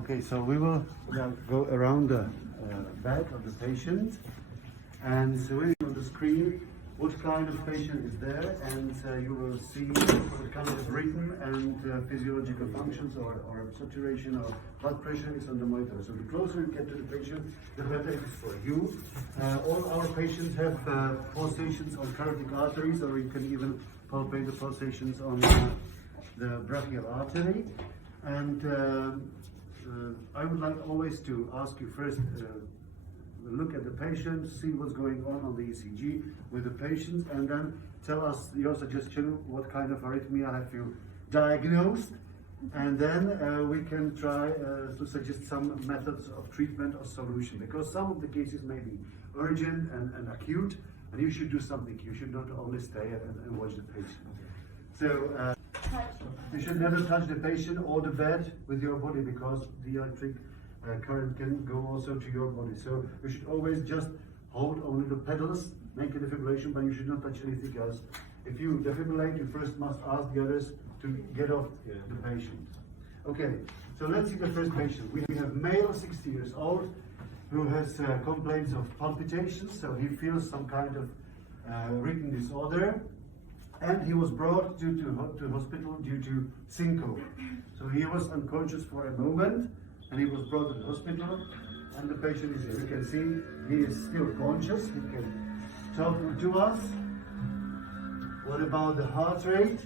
Okay, so we will now go around the bed of the patient and showing on the screen what kind of patient is there, and you will see what kind of rhythm and physiological functions or saturation or blood pressure is on the monitor. So the closer you get to the patient, the better it is for you. All our patients have pulsations on carotid arteries, or you can even palpate the pulsations on the brachial artery. And I would like always to ask you first, look at the patient, see what's going on the ECG with the patient, and then tell us your suggestion, what kind of arrhythmia have you diagnosed, and then we can try to suggest some methods of treatment or solution, because some of the cases may be urgent and acute, and you should do something. You should not only stay and watch the patient. So you should never touch the patient or the bed with your body, because the electric current can go also to your body. So you should always just hold only the pedals, make a defibrillation, but you should not touch anything else. If you defibrillate, you first must ask the others to get off the patient. Okay, so let's see the first patient. We have male, 60 years old, who has complaints of palpitations, so he feels some kind of rhythm disorder, and he was brought to hospital due to syncope. So he was unconscious for a moment, and he was brought to the hospital, and the patient is here. You can see he is still conscious. He can talk to us. What about the heart rate?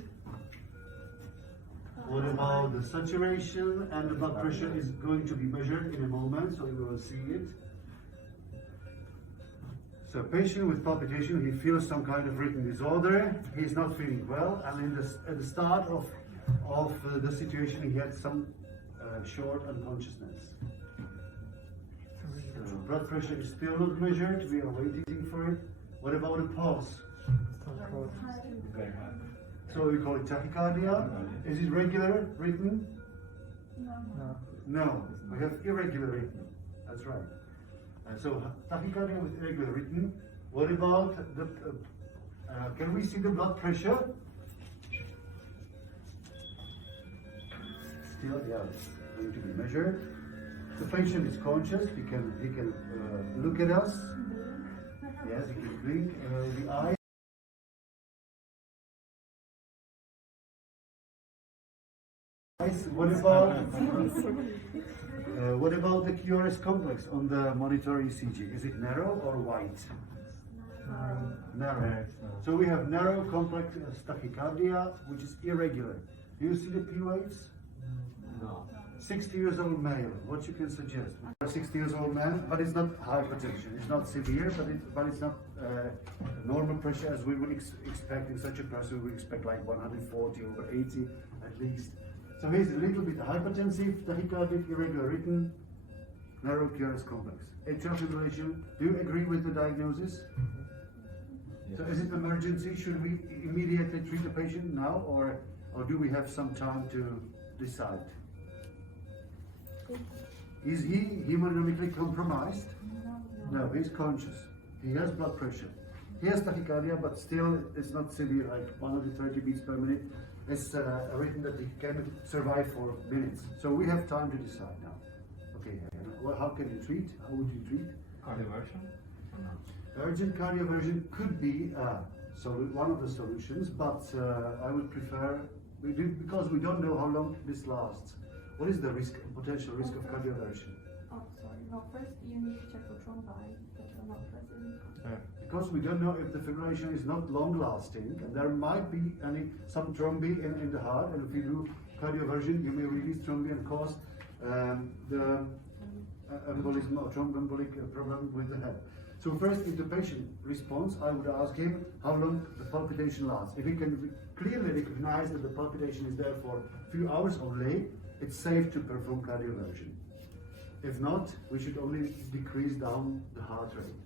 What about the saturation? And the blood pressure is going to be measured in a moment, so you will see it. So patient with palpitation, he feels some kind of rhythm disorder. He's not feeling well, and at the start of the situation, he had some short unconsciousness. So blood pressure is still not measured. We are waiting for it. What about a pulse? So we call it tachycardia. Is it regular rhythm? No. We have irregular rhythm. That's right. So tachycardia with irregular rhythm. What about the? Can we see the blood pressure? Still, yeah, it's going to be measured. The patient is conscious. He can look at us. Yes, he can blink the eye. What about the QRS complex on the monitor ECG? Is it narrow or wide? Narrow. So we have narrow complex tachycardia, which is irregular. Do you see the P waves? No. 60 years old male. What you can suggest? 60 years old man, but it's not hypertension. It's not severe, but it's not normal pressure as we would expect in such a person. We would expect like 140/80 at least. So he's a little bit hypertensive, tachycardic, irregular rhythm, narrow QRS complex. Atrial fibrillation. Do you agree with the diagnosis? Yes. So is it emergency? Should we immediately treat the patient now, or do we have some time to decide? Is he hemodynamically compromised? No, he's conscious. He has blood pressure. He has tachycardia, but still it's not severe, like 130 beats per minute. It's a rhythm that he can survive for minutes. So we have time to decide now. Okay, well, how can you treat? How would you treat? Cardioversion? Urgent cardioversion could be one of the solutions, but I would prefer, because we don't know how long this lasts. What is the potential risk of cardioversion? Oh, sorry. No, first you need to check for thrombi that are not present. Because we don't know if the fibrillation is not long-lasting, and there might be some thrombi in the heart, and if you do cardioversion, you may release thrombi and cause the embolism or thromboembolic problem with the head. So first, if the patient responds, I would ask him how long the palpitation lasts. If he can clearly recognize that the palpitation is there for a few hours only, it's safe to perform cardioversion. If not, we should only decrease down the heart rate.